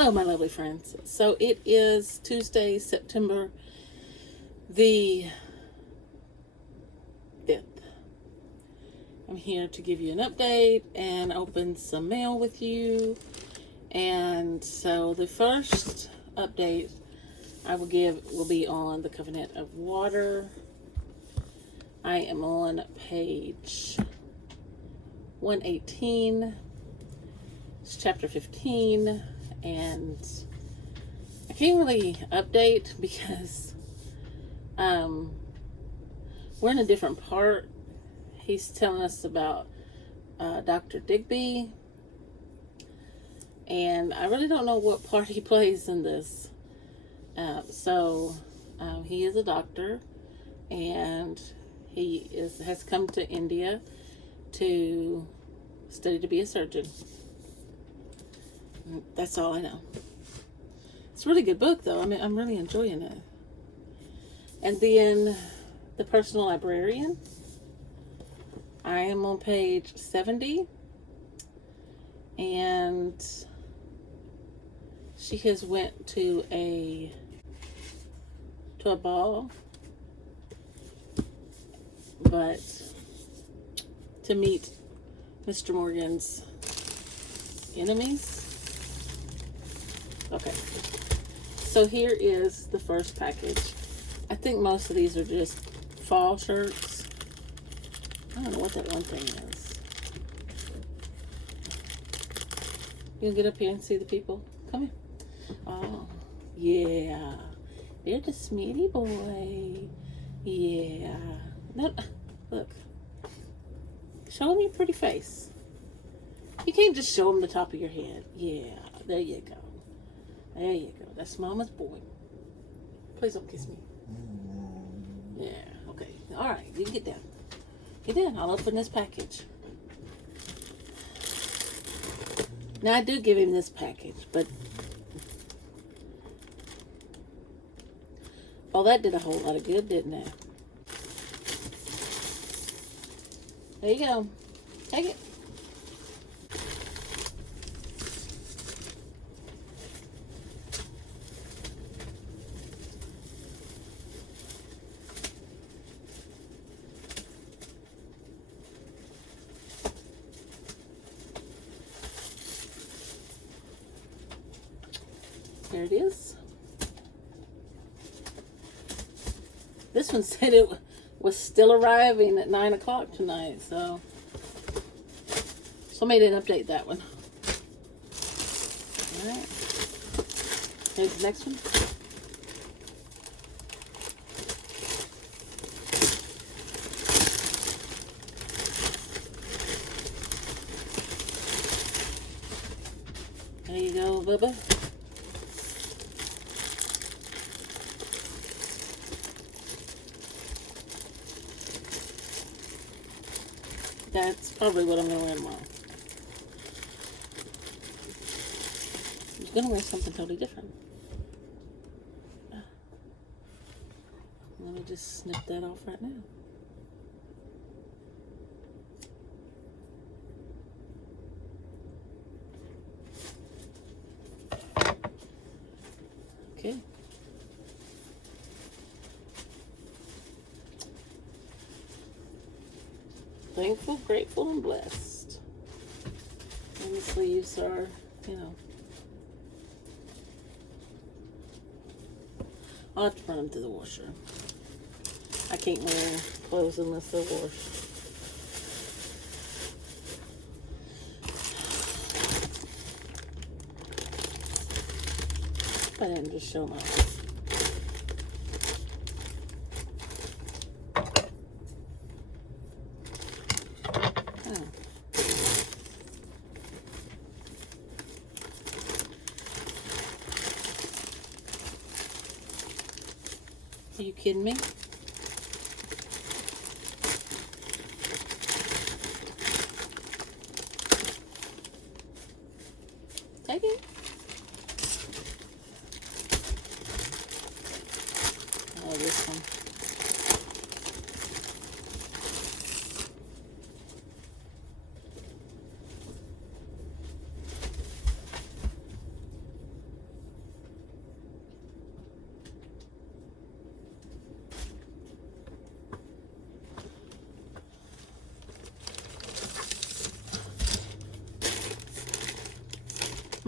Hello, my lovely friends. So it is Tuesday, September the 5th. I'm here to give you an update and open some mail with you. And so the first update I will give will be on the Covenant of Water. I am on page 118. It's chapter 15. And I can't really update because we're in a different part. He's telling us about Dr. Digby, and I really don't know what part he plays in this. He is a doctor, and he has come to India to study to be a surgeon. That's all I know. It's a really good book, though. I mean, I'm really enjoying it. And then the personal librarian. I am on page 70. And she has went to a ball, but to meet Mr. Morgan's enemies. Okay, so here is the first package. I think most of these are just fall shirts. I don't know what that one thing is. You can get up here and see the people. Come here. Oh, yeah. They're the Smitty boy. Yeah. No, look. Show them your pretty face. You can't just show them the top of your head. Yeah, there you go. There you go. That's Mama's boy. Please don't kiss me. Yeah, okay. All right, you can get down. Get down. I'll open this package. Now, I do give him this package, but... well, that did a whole lot of good, didn't it? There you go. Take it. There it is. This one said it was still arriving at 9 o'clock tonight, so somebody didn't update that one. All right. Here's the next one. There you go, Bubba. That's probably what I'm going to wear tomorrow. I'm just going to wear something totally different. Let me just snip that off right now. Okay. Thankful, grateful, and blessed. And the sleeves are, I'll have to run them through the washer. I can't wear clothes unless they're washed. I didn't just show my eyes. Are you kidding me? Take it. Oh, this one.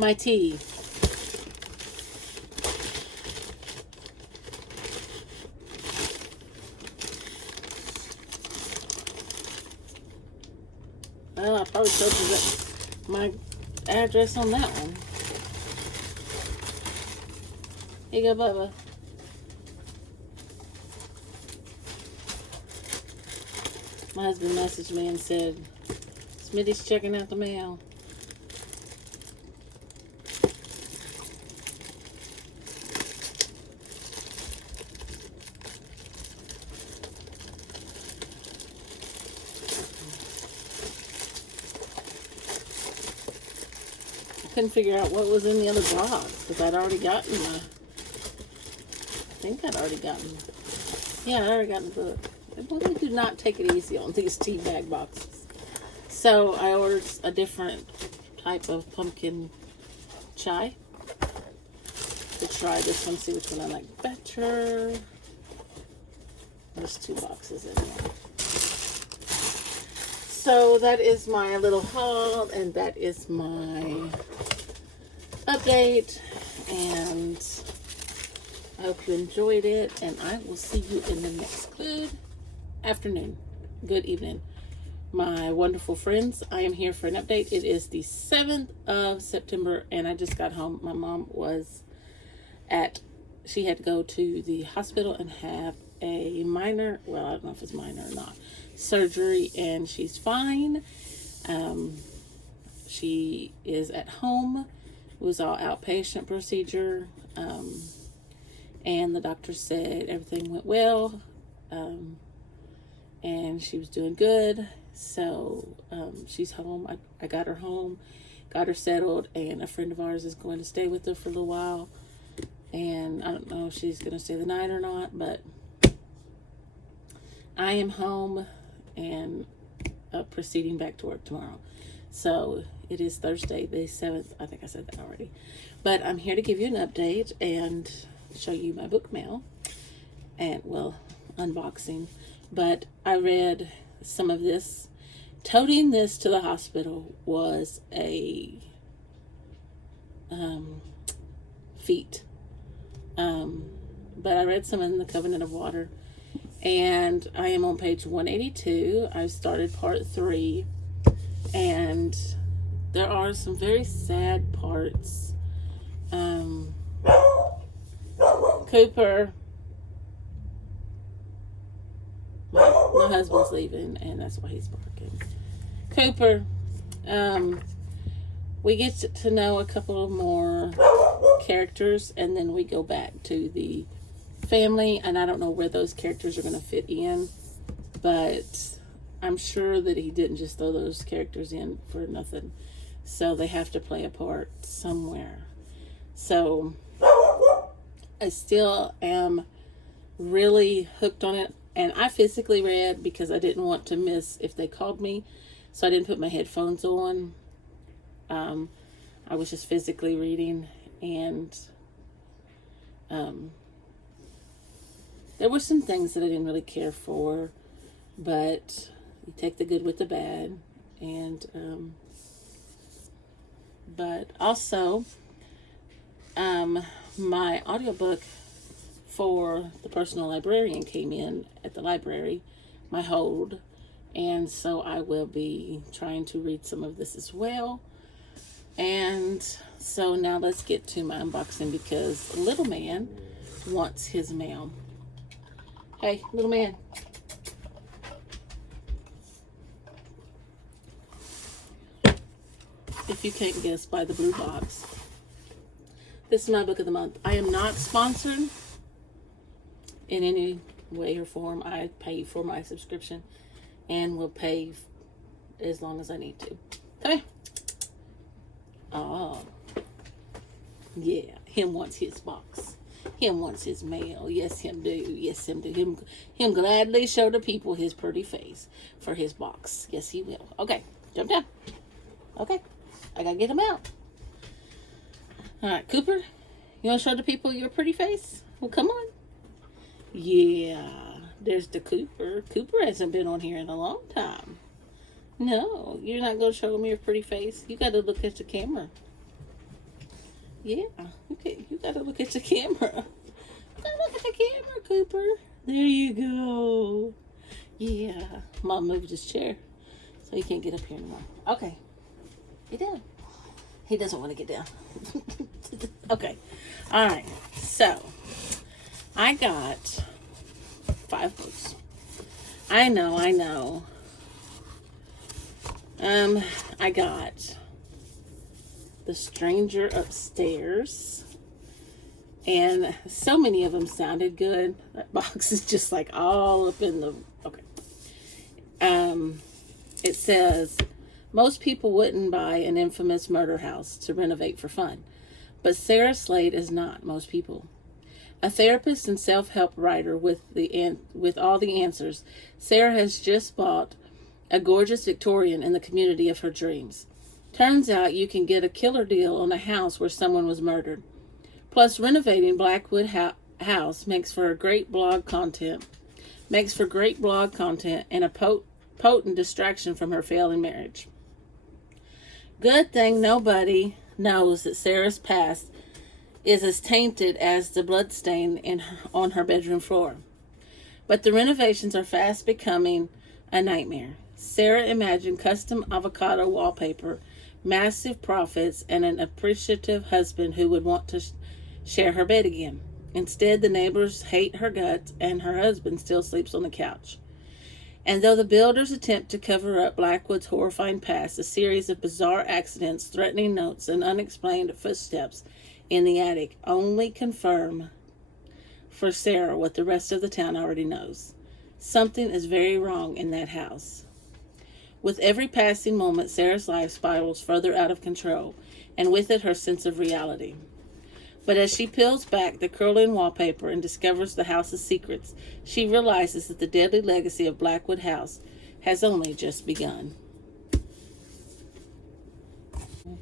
my tea. Well, I probably told you that my address on that one. Here you go, Bubba. My husband messaged me and said, Smitty's checking out the mail. Couldn't figure out what was in the other box because I'd already gotten my. I think I'd already gotten. Yeah, I'd already gotten the book. Well, they do not take it easy on these tea bag boxes. So I ordered a different type of pumpkin chai to try this one, see which one I like better. There's 2 boxes in there. So that is my little haul, and that is my update, and I hope you enjoyed it, and I will see you in the next good afternoon, good evening, my wonderful friends. I am here for an update. It is the 7th of September, and I just got home. My mom was she had to go to the hospital and have a minor, well, I don't know if it's minor or not, surgery, and she's fine. She is at home. It was all outpatient procedure, and the doctor said everything went well, and she was doing good. So she's home. I got her home, got her settled, and a friend of ours is going to stay with her for a little while, and I don't know if she's going to stay the night or not, but I am home and proceeding back to work tomorrow. So it is Thursday the 7th. I think I said that already. But I'm here to give you an update and show you my book mail. And, well, unboxing. But I read some of this. Toting this to the hospital was a feat. But I read some in the Covenant of Water. And I am on page 182. I've started part 3. And there are some very sad parts. Cooper. My husband's leaving, and that's why he's barking. Cooper. We get to know a couple more characters, and then we go back to the family, and I don't know where those characters are going to fit in, but I'm sure that he didn't just throw those characters in for nothing. So they have to play a part somewhere. So I still am really hooked on it. And I physically read because I didn't want to miss if they called me. So I didn't put my headphones on. I was just physically reading. And there were some things that I didn't really care for. But you take the good with the bad. And but also my audiobook for The Personal Librarian came in at the library, my hold, and so I will be trying to read some of this as well. And so now let's get to my unboxing because little man wants his mail. Hey, little man. If you can't guess by the blue box, this is my book of the month. I am not sponsored in any way or form. I pay for my subscription and will pay as long as I need to. Come here. Oh, yeah. Him wants his box. Him wants his mail. Yes, him do. Yes, him do. Him gladly show the people his pretty face for his box. Yes, he will. Okay, jump down. Okay, I gotta get him out. All right, Cooper, you want to show the people your pretty face? Well, come on. Yeah, there's the Cooper. Cooper hasn't been on here in a long time. No, you're not going to show them your pretty face. You got to look at the camera. Yeah. Okay, you gotta look at the camera. You gotta look at the camera, Cooper. There you go. Yeah. Mom moved his chair so he can't get up here anymore. Okay. Get down. He doesn't want to get down. Okay. All right. So, I got 5 books. I know. I got The Stranger Upstairs. And so many of them sounded good. That box is just like all up in the... Okay. It says, most people wouldn't buy an infamous murder house to renovate for fun. But Sarah Slade is not most people. A therapist and self-help writer with all the answers, Sarah has just bought a gorgeous Victorian in the community of her dreams. Turns out you can get a killer deal on a house where someone was murdered. Plus, renovating Blackwood House makes for great blog content and a potent distraction from her failing marriage. Good thing nobody knows that Sarah's past is as tainted as the bloodstain on her bedroom floor. But the renovations are fast becoming a nightmare. Sarah imagined custom avocado wallpaper, massive profits, and an appreciative husband who would want to share her bed again. Instead, the neighbors hate her guts, and her husband still sleeps on the couch. And though the builders attempt to cover up Blackwood's horrifying past, a series of bizarre accidents, threatening notes, and unexplained footsteps in the attic only confirm for Sarah what the rest of the town already knows. Something is very wrong in that house. With every passing moment, Sarah's life spirals further out of control, and with it her sense of reality. But as she peels back the curling wallpaper and discovers the house's secrets, she realizes that the deadly legacy of Blackwood House has only just begun.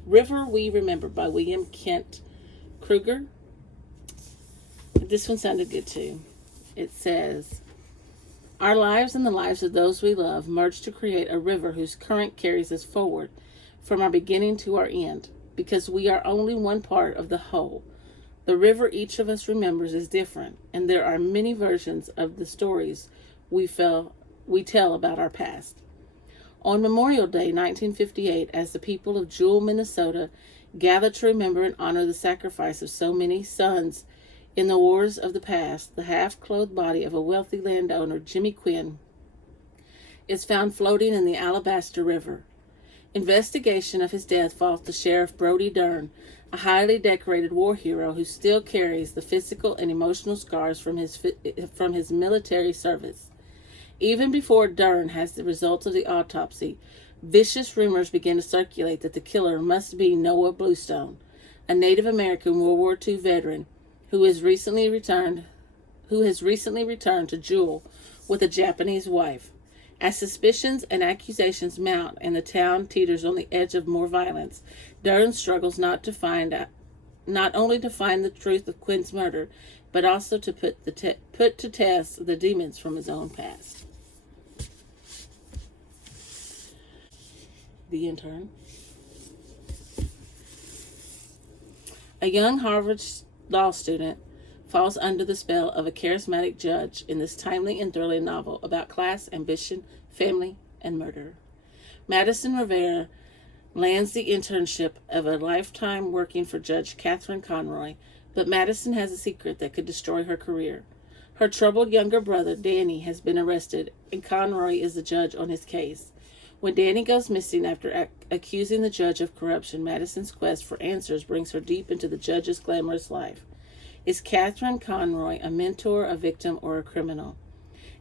River We Remember by William Kent Kruger. This one sounded good too. It says, our lives and the lives of those we love merge to create a river whose current carries us forward from our beginning to our end, because we are only one part of the whole. The river each of us remembers is different, and there are many versions of the stories we tell about our past. On Memorial Day, 1958, as the people of Jewell, Minnesota, gathered to remember and honor the sacrifice of so many sons in the wars of the past, the half-clothed body of a wealthy landowner, Jimmy Quinn, is found floating in the Alabaster River. Investigation of his death falls to Sheriff Brody Dern, a highly decorated war hero who still carries the physical and emotional scars from his military service. Even before Dern has the results of the autopsy, vicious rumors begin to circulate that the killer must be Noah Bluestone, a Native American World War II veteran who has recently returned to Jewell with a Japanese wife. As suspicions and accusations mount and the town teeters on the edge of more violence, Dern struggles not only to find the truth of Quinn's murder, but also to put to test the demons from his own past. The Intern. A young Harvard law student falls under the spell of a charismatic judge in this timely and thrilling novel about class, ambition, family, and murder. Madison Rivera lands the internship of a lifetime working for Judge Catherine Conroy, but Madison has a secret that could destroy her career. Her troubled younger brother, Danny, has been arrested, and Conroy is the judge on his case. When Danny goes missing after accusing the judge of corruption, Madison's quest for answers brings her deep into the judge's glamorous life. Is Catherine Conroy a mentor, a victim, or a criminal?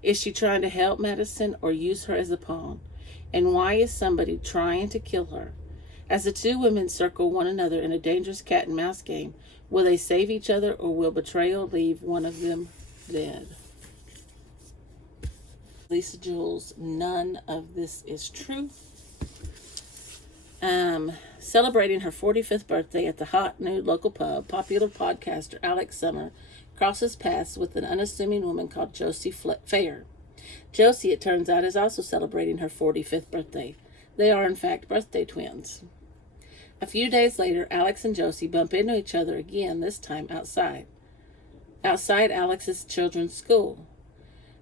Is she trying to help Madison or use her as a pawn? And why is somebody trying to kill her? As the two women circle one another in a dangerous cat and mouse game, will they save each other or will betrayal leave one of them dead? Lisa Jewell's None of This Is True. Celebrating her 45th birthday at the hot new local pub, popular podcaster Alex Summer crosses paths with an unassuming woman called Josie Fair. Josie, it turns out, is also celebrating her 45th birthday. They are, in fact, birthday twins. A few days later, Alex and Josie bump into each other again, this time outside Alex's children's school.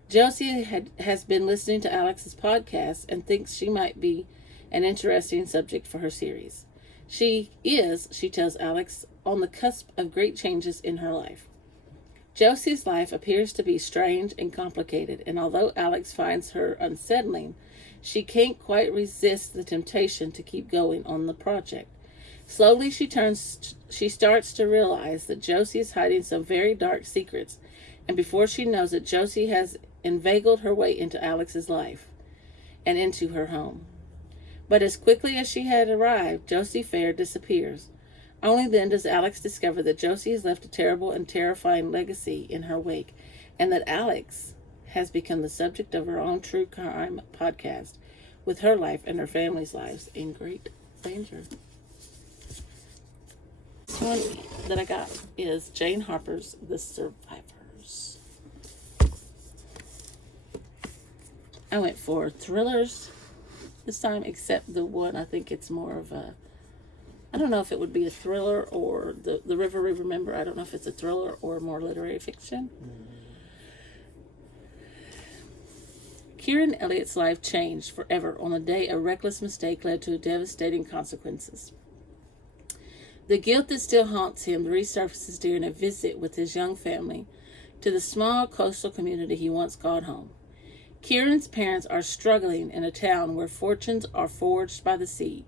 Josie has been listening to Alex's podcast and thinks she might be an interesting subject for her series. She tells Alex, on the cusp of great changes in her life. Josie's life appears to be strange and complicated, and although Alex finds her unsettling, she can't quite resist the temptation to keep going on the project. Slowly, she starts to realize that Josie is hiding some very dark secrets, and before she knows it, Josie has inveigled her way into Alex's life and into her home. But as quickly as she had arrived, Josie Fair disappears. Only then does Alex discover that Josie has left a terrible and terrifying legacy in her wake, and that Alex has become the subject of her own true crime podcast, with her life and her family's lives in great danger. This one that I got is Jane Harper's The Survivors. I went for thrillers this time, except the one, I think it's more of a, I don't know if it would be a thriller or the River We Remember. I don't know if it's a thriller or more literary fiction. Kieran Elliott's life changed forever on the day a reckless mistake led to devastating consequences. The guilt that still haunts him resurfaces during a visit with his young family to the small coastal community he once called home. Kieran's parents are struggling in a town where fortunes are forged by the sea.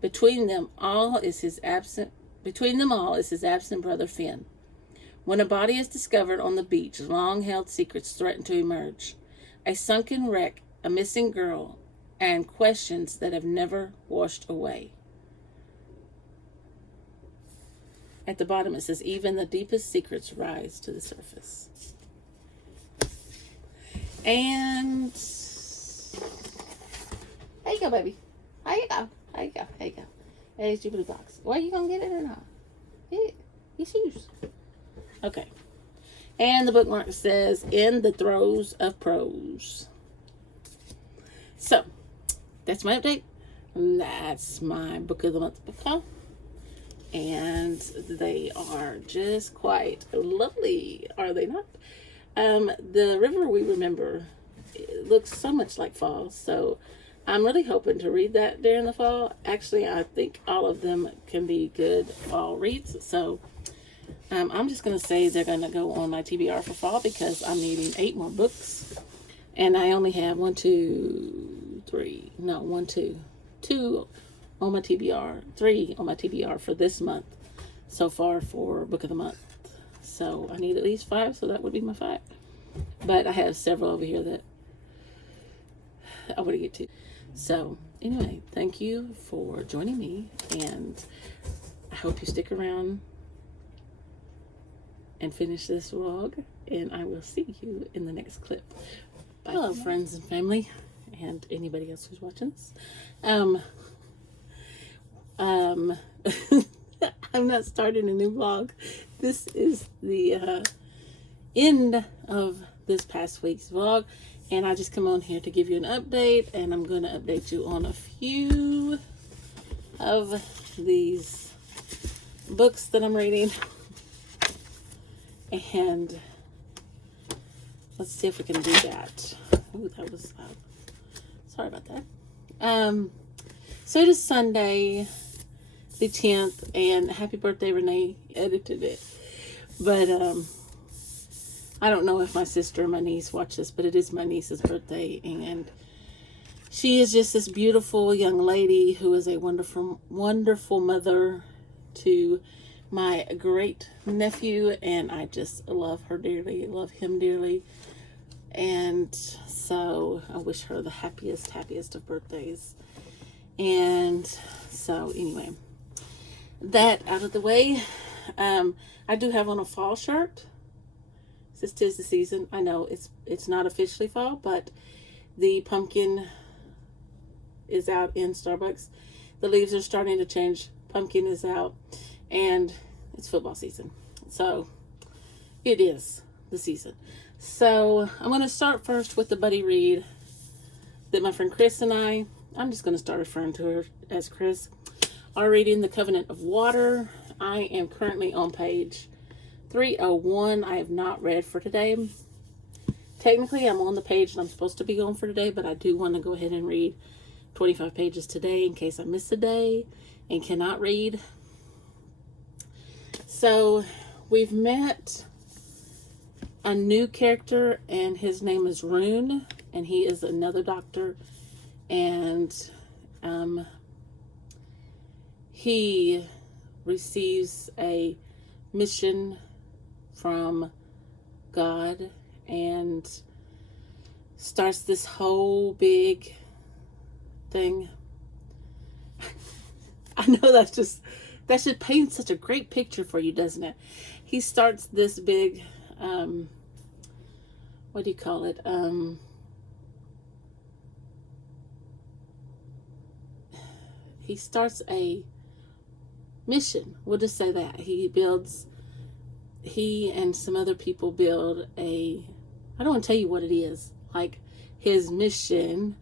Between them all is his absent brother Finn. When a body is discovered on the beach, long-held secrets threaten to emerge. A sunken wreck, a missing girl, and questions that have never washed away. At the bottom it says, even the deepest secrets rise to the surface. And there you go, baby. There you go. There you go. There you go. There's your blue box. Well, you gonna get it or not? Get it. It's yours. Okay. And the bookmark says, in the throes of prose. So, that's my update. And that's my book of the month book haul. And they are just quite lovely, are they not? The River We Remember, it looks so much like fall, so I'm really hoping to read that during the fall. Actually, I think all of them can be good fall reads, so I'm just going to say they're going to go on my TBR for fall because I'm needing 8 more books, and I only have 2 on my TBR, 3 on my TBR for this month so far for book of the month. So I need at least 5, so that would be my 5. But I have several over here that I want to get to. So anyway, thank you for joining me, and I hope you stick around and finish this vlog, and I will see you in the next clip. Bye. Hello, friends and family, and anybody else who's watching this. I'm not starting a new vlog. This is the end of this past week's vlog, and I just come on here to give you an update, and I'm going to update you on a few of these books that I'm reading. And let's see if we can do that. Oh, that was loud. Sorry about that. So it is Sunday the 10th, and happy birthday, Renee edited it. But I don't know if my sister or my niece watch this, but it is my niece's birthday, and she is just this beautiful young lady who is a wonderful, wonderful mother to my great nephew, and I just love her dearly, love him dearly. And so I wish her the happiest of birthdays. And so anyway, that out of the way, I do have on a fall shirt. Since 'tis the season, I know it's not officially fall, but the pumpkin is out in Starbucks. The leaves are starting to change. Pumpkin is out, and it's football season. So it is the season. So I'm going to start first with the buddy read that my friend Chris and I'm just going to start referring to her as Chris, are reading The Covenant of Water. I am currently on page 301. I have not read for today. Technically, I'm on the page that I'm supposed to be on for today, but I do want to go ahead and read 25 pages today in case I miss a day and cannot read. So, we've met a new character, and his name is Rune, and he is another doctor, and he receives a mission from God and starts this whole big thing. I know that should paint such a great picture for you, doesn't it? He starts this big, what do you call it? He starts a mission. We'll just say that. He and some other people build I don't want to tell you what it is, like his mission,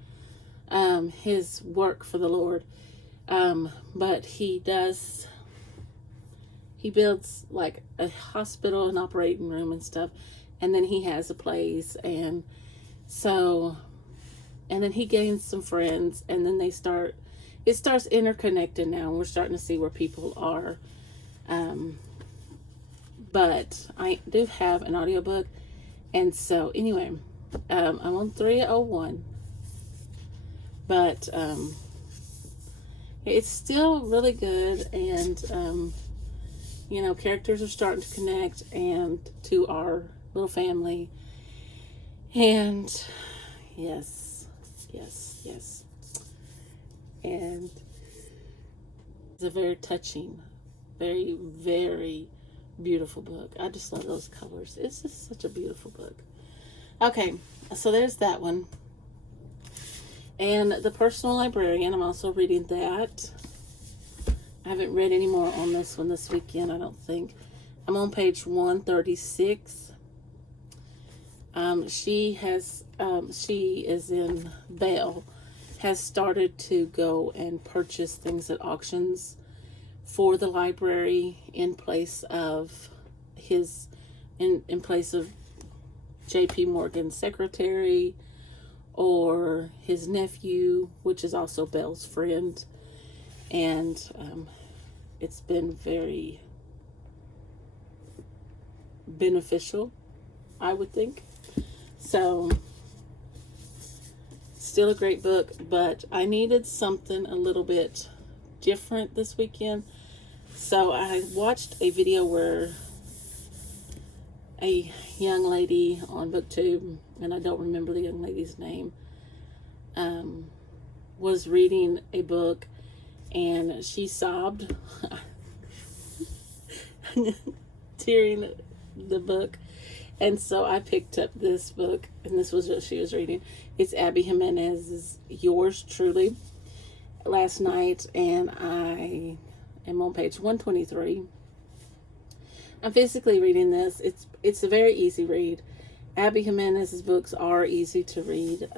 his work for the Lord. But he builds like a hospital, an operating room and stuff. And then he has a place. And then he gains some friends, and then it starts interconnecting now. And we're starting to see where people are. But I do have an audiobook. And so anyway, I'm on 301. But, it's still really good, and characters are starting to connect and to our little family, and yes, and it's a very touching, very, very beautiful book. I just love those colors. It's just such a beautiful book. Okay, so there's that one. And The Personal Librarian, I'm also reading that. I haven't read any more on this one this weekend, I don't think. I'm on page 136. She is in Bell, has started to go and purchase things at auctions for the library in place of in place of J.P. Morgan's secretary, or his nephew, which is also Belle's friend. And it's been very beneficial, I would think. So, still a great book, but I needed something a little bit different this weekend. So I watched a video where a young lady on BookTube, and I don't remember the young lady's name, was reading a book, and she sobbed, tearing the book. And so I picked up this book, and this was what she was reading. It's Abby Jimenez's Yours Truly, last night, and I am on page 123. I'm physically reading this. It's a very easy read. Abby Jimenez's books are easy to read.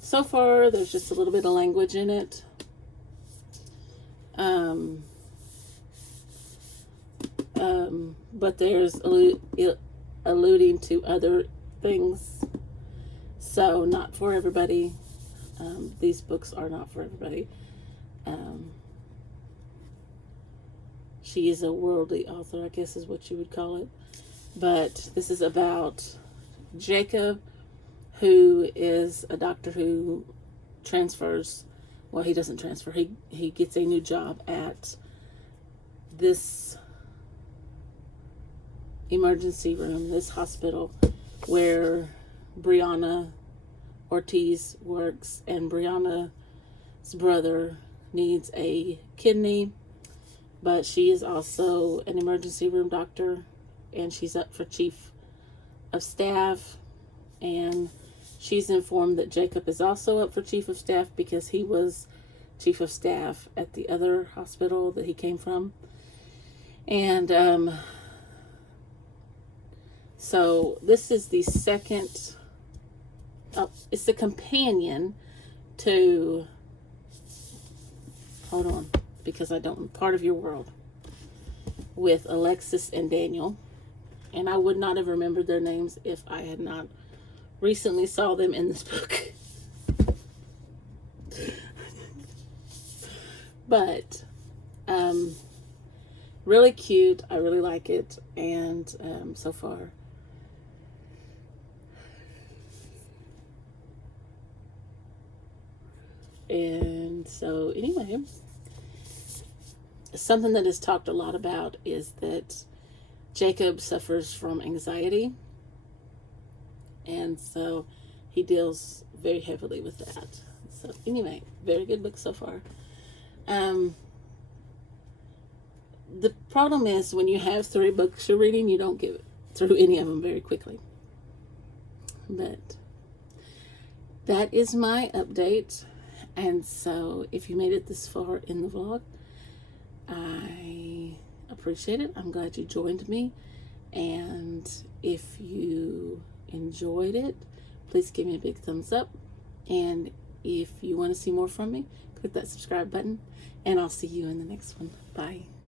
So far, there's just a little bit of language in it. But there's alluding to other things. So, not for everybody. These books are not for everybody. She is a worldly author, I guess is what you would call it. But this is about Jacob, who is a doctor who transfers. Well, he doesn't transfer. He gets a new job at this emergency room, this hospital, where Brianna Ortiz works, and Brianna's brother needs a kidney, but she is also an emergency room doctor, and she's up for chief of staff, and she's informed that Jacob is also up for chief of staff because he was chief of staff at the other hospital that he came from. And so this is the second, it's the companion to, hold on, because I don't part of your world, with Alexis and Daniel. And I would not have remembered their names if I had not recently saw them in this book. But really cute. I really like it. And so far, and so anyway, something that is talked a lot about is that Jacob suffers from anxiety, and so he deals very heavily with that. So anyway, very good book so far. The problem is when you have 3 books you're reading, you don't get through any of them very quickly. But that is my update. And so if you made it this far in the vlog, I appreciate it. I'm glad you joined me. And if you enjoyed it, please give me a big thumbs up. And if you want to see more from me, click that subscribe button. And I'll see you in the next one. Bye.